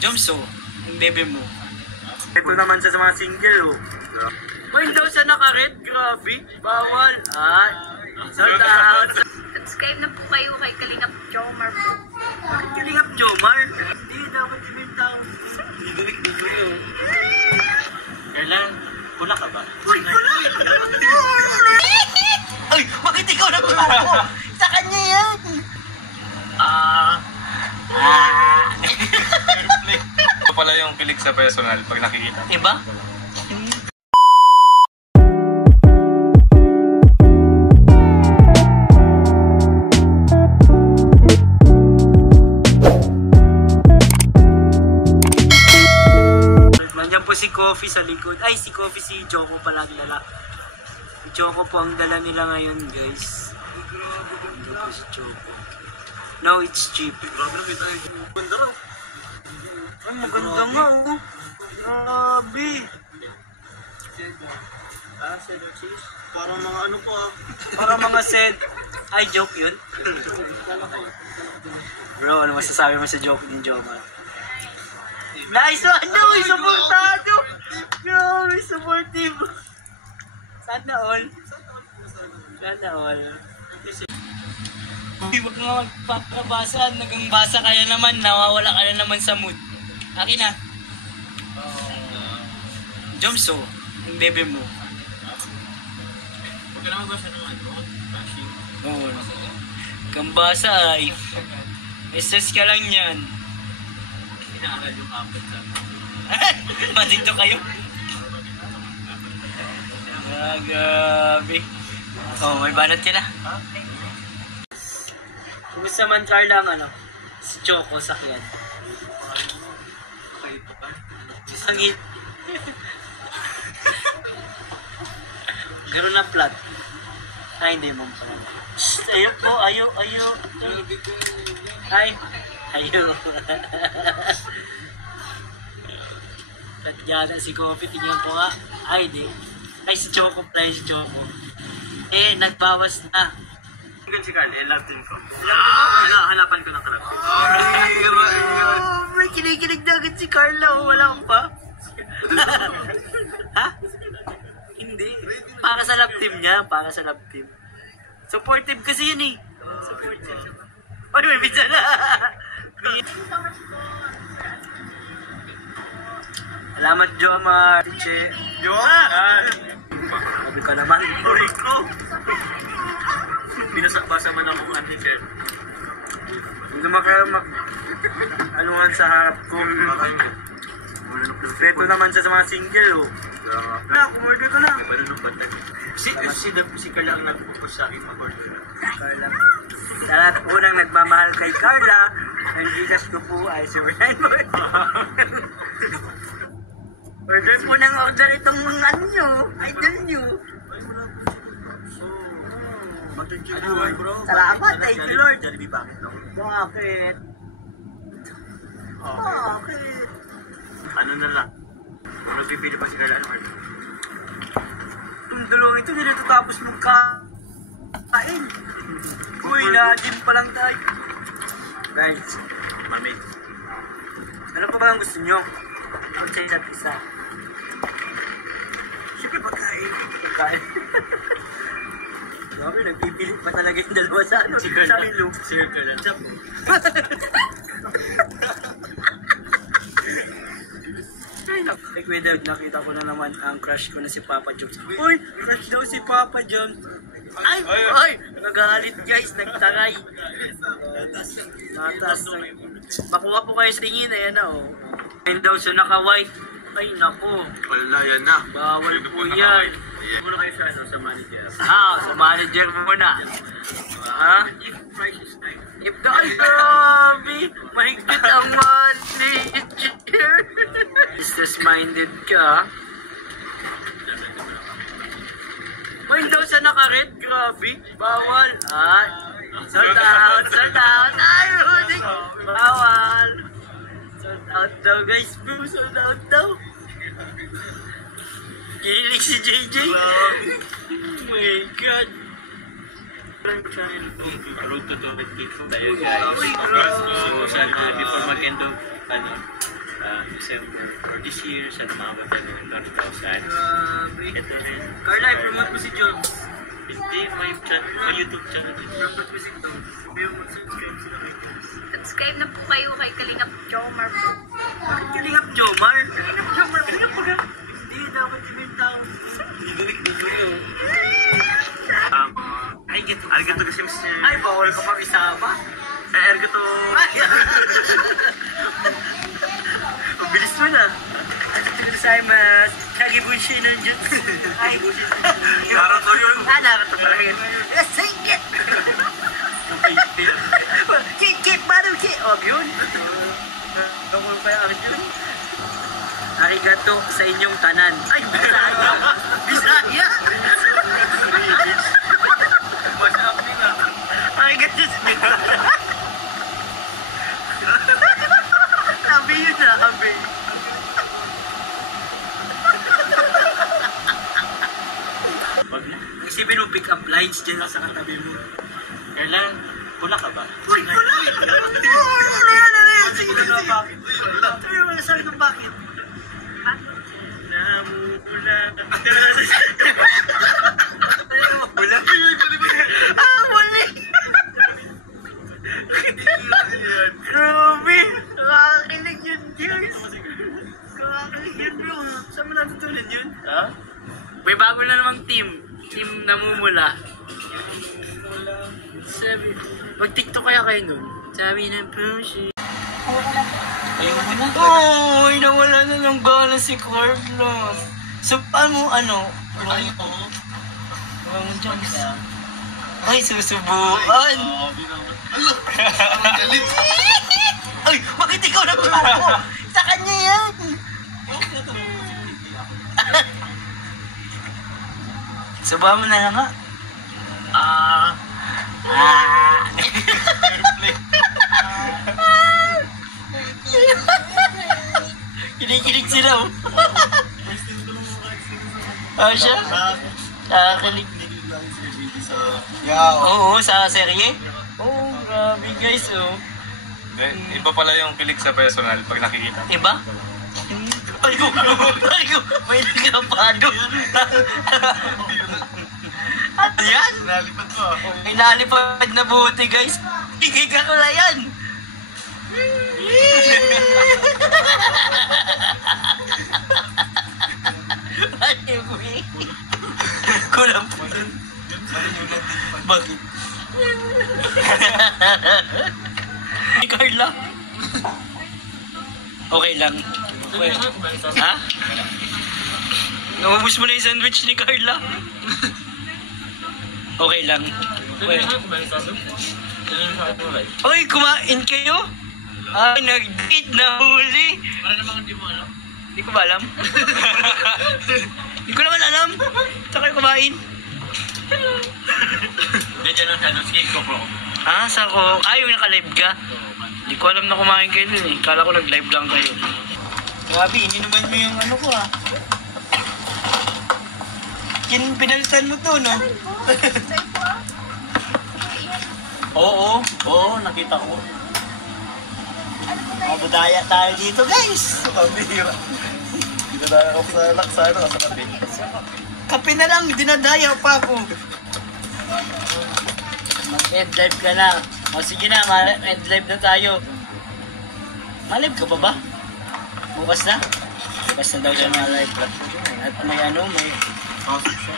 Jomso, ang bebe mo. Ito naman siya sa mga single, oh. May daw siya naka-red, grabe. Bawal. Sold out. Subscribe na po kayo kay Kalingap Jomar po. Bakit Kalingap Jomar? Hindi, dapat ibintang. Ligoy-ligoy, oh. Kailan? Pula ka ba? Uy, wala! Ay, bakit ikaw nagtuko? Sa kanya yan! Ito pala yung kilig sa personal pag nakikita. Diba? Nandiyan po si Coffee sa likod. Ay, si Coffee, si Joko pala kilala. Si Joko po ang dala nila ngayon, guys. Hindi po si Joko. Now it's cheap. Ganda raw. Ay, maganda nga, oh. Grabe. Set cheese. Parang mga ano pa. Para mga set. Ay, joke yun. Bro, ano masasabi mo sa joke ni Joma? Nice one! No, supportado! Grabe, supportive! Sana all. Sana all. Uy, wag nga magpapabasa. Nagangbasa ka na naman. Nawawala ka na naman sa mood. Akin na. Jomso, ang bebe mo. Huwag ka na magbasa ng ano. Bashing. Oo. Gambasa ay. Message ka lang yan. Inaaral yung apat sa Matito kayo. Grabe. Oh, may banat ka na. Kumusta man Carla ang ano? Si Choco sa kyan. Sangit. Gano'n na flat. Ay, hindi mo pa. Shhh, ayaw po, ayaw. Ay, ayaw. Tatyanan si Coffee, tingnan ko nga. Ay, di. Ay, si Choco pala, si Choco. Eh, nagbawas na. Hanggang si Carl, love team ko. Hanapan ko ng kalab. May kinikilig na agad si Carla. Wala kang pa. Ha? Hindi. Para sa love team niya. Para sa love team. Supportive kasi yun eh. Supportive. Ano may pizza na? Salamat, Jomar. Tiche. Johan! Sabi ka naman. Rico! Binasakbasa man ako ang teacher. Hindi naman kayo anuhan sa harap ko. Beto naman siya sa mga single, oh. Na, kumorder ka na. Si Carla ang nagpupush sa akin mag-order. Carla. Sa lahat po nang nagmamahal kay Carla, ang gigas ko po ay si Ryan Boy. Order po ng order itong mga nyo, idol nyo. Salamat, thank you Lord. Jollibee bakit no? Bakit? Bakit? Ano na lang? Ano pipili pa si Carla? Yung dalawang ito, hindi na tapos magkain. Uy, na-gym pa lang tayo. Guys, Mamit. ano pa ba ang gusto nyo? Ang sa isa't isa. Siyempre pagkain. Pagkain. Grabe, nagpipili pa talaga yung dalawa sa ano. Si Carla. Sa ilo. Si Carla. Like with them, nakita ko na naman ang crush ko na si Papa Jones. Uy, crush daw si Papa Jones. Ay! Nagalit guys, nagtangay. Natas. Makuha po kayo sa tingin, ayan na oh. Ayun daw siya naka-white. Ay, naku. Wala, yan na. Bawal po yan. Muna kayo sa ano, sa manager. Sa manager muna. Ha? If price is nice. If the ay, grabe! Mahigpit ang manager. Business-minded ka. May daw siya naka-red, grabe. Bawal. Sold out. Ay, Rudy. Bawal. Sold out daw, guys. Bro, sold out daw. Kinilig si JJ. Oh my God. Road to 200 tayo guys. Uy, grabe. So sana before mag-end of December. For this year, sana maabot tayo ng 1,000. Grabe. Ito rin. Carla, promote mo si Jones. Hindi, may YouTube channel. Promote mo si Tom. Sabi mo mag-subscribe sila kay Tom. Subscribe na po kayo kay Kalingap Jomar po. Bakit Kalingap Jomar? Kalingap Jomar. Kalingap pa ka? Hindi, dapat sabihin tao. Arigato kasi Mr. Ay, bawal ka pang isama. Arigato. Ay! Mabilis mo na. Arigato gozaimasu. Kagibushi ng jutsu. Ay, Naruto yun. Naruto pala yun. Singit! Kit, Maruki! O, yun. Gawin pa yung yun. Arigato sa inyong tanan. Ay, Bisaya! Bisaya! Masarap nila. Arigato sa Abi yun na, abi. Wag na. Isipin mo pick up lines dyan sa katabi mo. Kailan? Pula ka ba? Uy, wala! Ano yan? Sige na bakit? Sabi mo, sabi ko bakit? Namumula. Wala? Ah, wala! Grabe! Nakakakilig yun, guys! Nakakakilig yun, bro. Saan mo natutunan yun? Ha? May bago na namang team. Team Namumula. Sabi, mag-tiktok kaya kayo nun? Sabi ng pushi. Ay, nawala na ng gana si Carlos. So, ano? Walang jumps. Ay, susubukan. Ay, bakit ikaw nagtuko? Sa kanya yan. Subukan mo na lang nga. Kinikilig sila, oh. Ah, siya? Nakakilig. Oo, sa serye. Oo, grabe guys, oh. Then, iba pala yung kilig sa personal pag nakikita. Iba? Ay ko, may nagkapado. Ano yan? Nalipad ko. May nalipad na buti, guys. Ikika ko na yan. Ay, uwi. Kulang po dun. Bakit? Ni Carla. Okay lang. Ha? Naubos mo na yung sandwich ni Carla. Okay lang. Oy, kumain kayo? Ay, nag-date na huli. Para namang hindi mo alam. Hindi ko ba alam? Hindi ko naman alam. Saan kayo kumain? Hindi dyan ang sandwich cake ko, bro. Ah, saan ko? Ay, yung naka-live ka? Hindi ko alam na kumain kayo dun eh. Kala ko nag-live lang kayo. Grabe, ininuman mo yung ano ko ah. Pinalitan mo to, no? Oo, nakita ko. Mabudaya tayo dito, guys. Pambihira. Dinadaya ako sa laksano, sa kape. Kape na lang, dinadaya pa ako. Mag-end live ka na. O sige na, end live na tayo. Ma-live ka pa ba? Bukas na? Bukas na daw siya ma-live. At may Pasok siya.